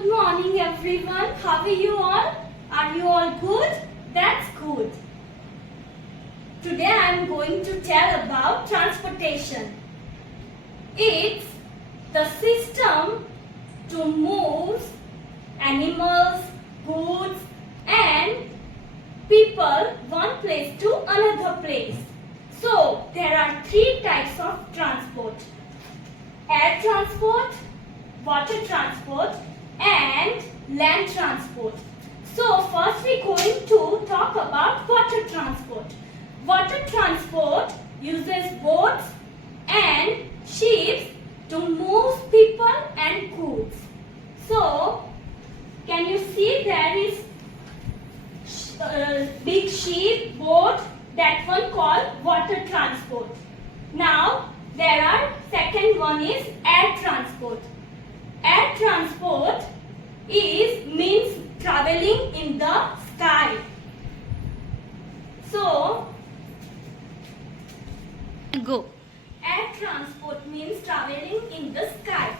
Good morning everyone. How are you all? Are you all good? That's good. Today I am going to tell about transportation. It's the system to move animals, goods and people one place to another place. So there are three types of transport: air transport, water transport and land transport. So first we're going to talk about water transport. Water transport uses boats and ships to move people and goods. So can you see there is big ship, boat, that one called water transport. Now there are second one is air transport. Air transport means traveling in the sky. So go. Air transport means traveling in the sky.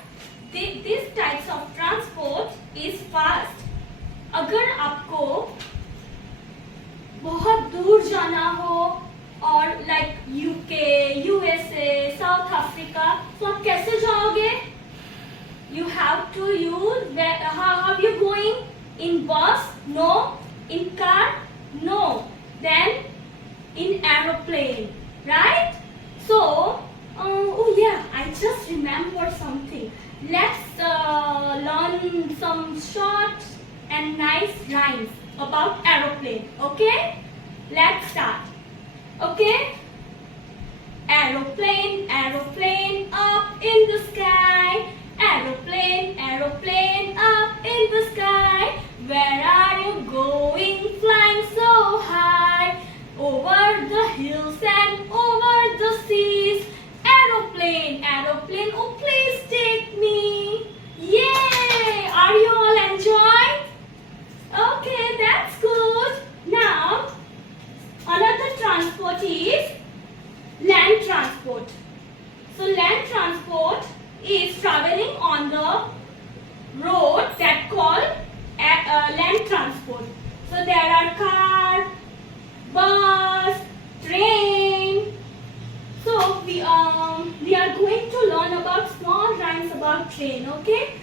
This types of transport is fast. अगर आपको बहुत दूर जाना हो और like UK, USA, south Africa, तो आप कैसे जाओगे? You have to use how are you going? In bus? No. In car? No. Then in aeroplane, right? So, oh yeah, I just remembered something. Let's learn some short and nice rhymes about aeroplane. Okay? Let's start. Okay? Aeroplane, aeroplane up in the sky. Aeroplane, aeroplane up in the sky. Where are you going, flying so high? Over the hills and over the seas. Aeroplane, aeroplane, oh please take me. Yay! Are you all enjoying? Okay, that's good. Now, another transport is land transport. So land transport is traveling on the road that called land transport. So there are car, bus, train. So we are going to learn about small rhymes about train. Okay?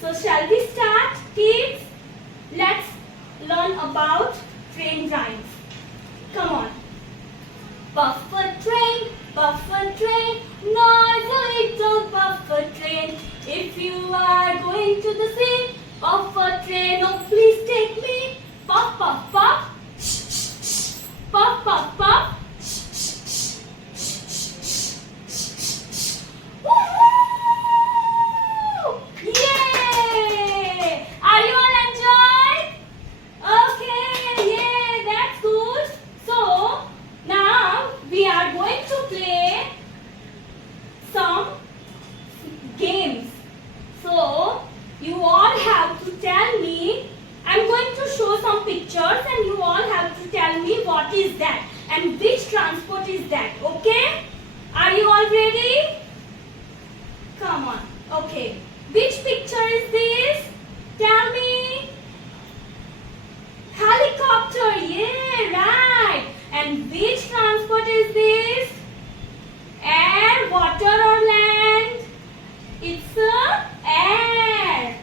So shall we start, kids? Let's learn about train rhymes. Come on. Buffer train, noise a little buffer train. If you are going to the sea, buffer train, oh please take me. Puff, puff, puff, shh, shh, shh. Puff, puff, puff, shh, shh, shh. Woo! Yay! Are you all enjoyed? Okay, yay, that's good. So, now we are going to play some games. So you all have to tell me, I'm going to show some pictures and you all have to tell me what is that and which transport is that. Okay? Are you all ready? Come on. Okay. Which picture is this? Tell me. Helicopter. Yeah, right. And which transport is this? Air, water or land? It's air.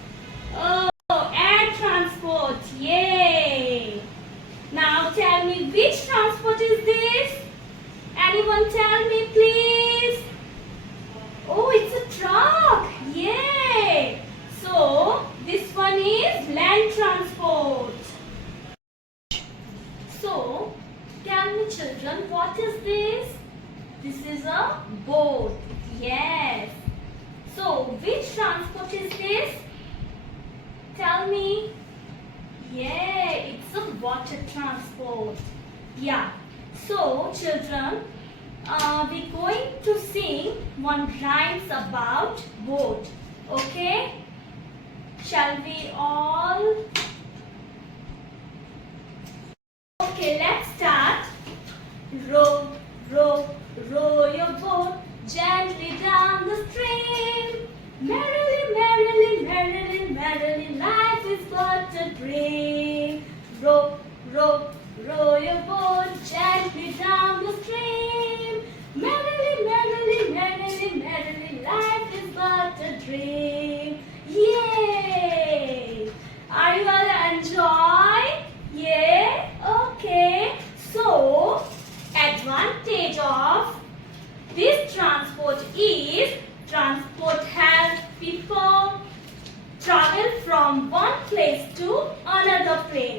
Oh, air transport. Yay. Now tell me which transport is this? Anyone tell me please? Oh, it's a truck. Yay. So this one is land transport. So tell me children, what is this? This is a boat. Yes. So which transport is this? Tell me. Yeah, it's a water transport. Yeah. So children, we're going to sing one rhymes about boat. Okay? Shall we all? Okay, let's start. Row, row, row your boat gently down the stream. Merrily, merrily, merrily, merrily, place to another place.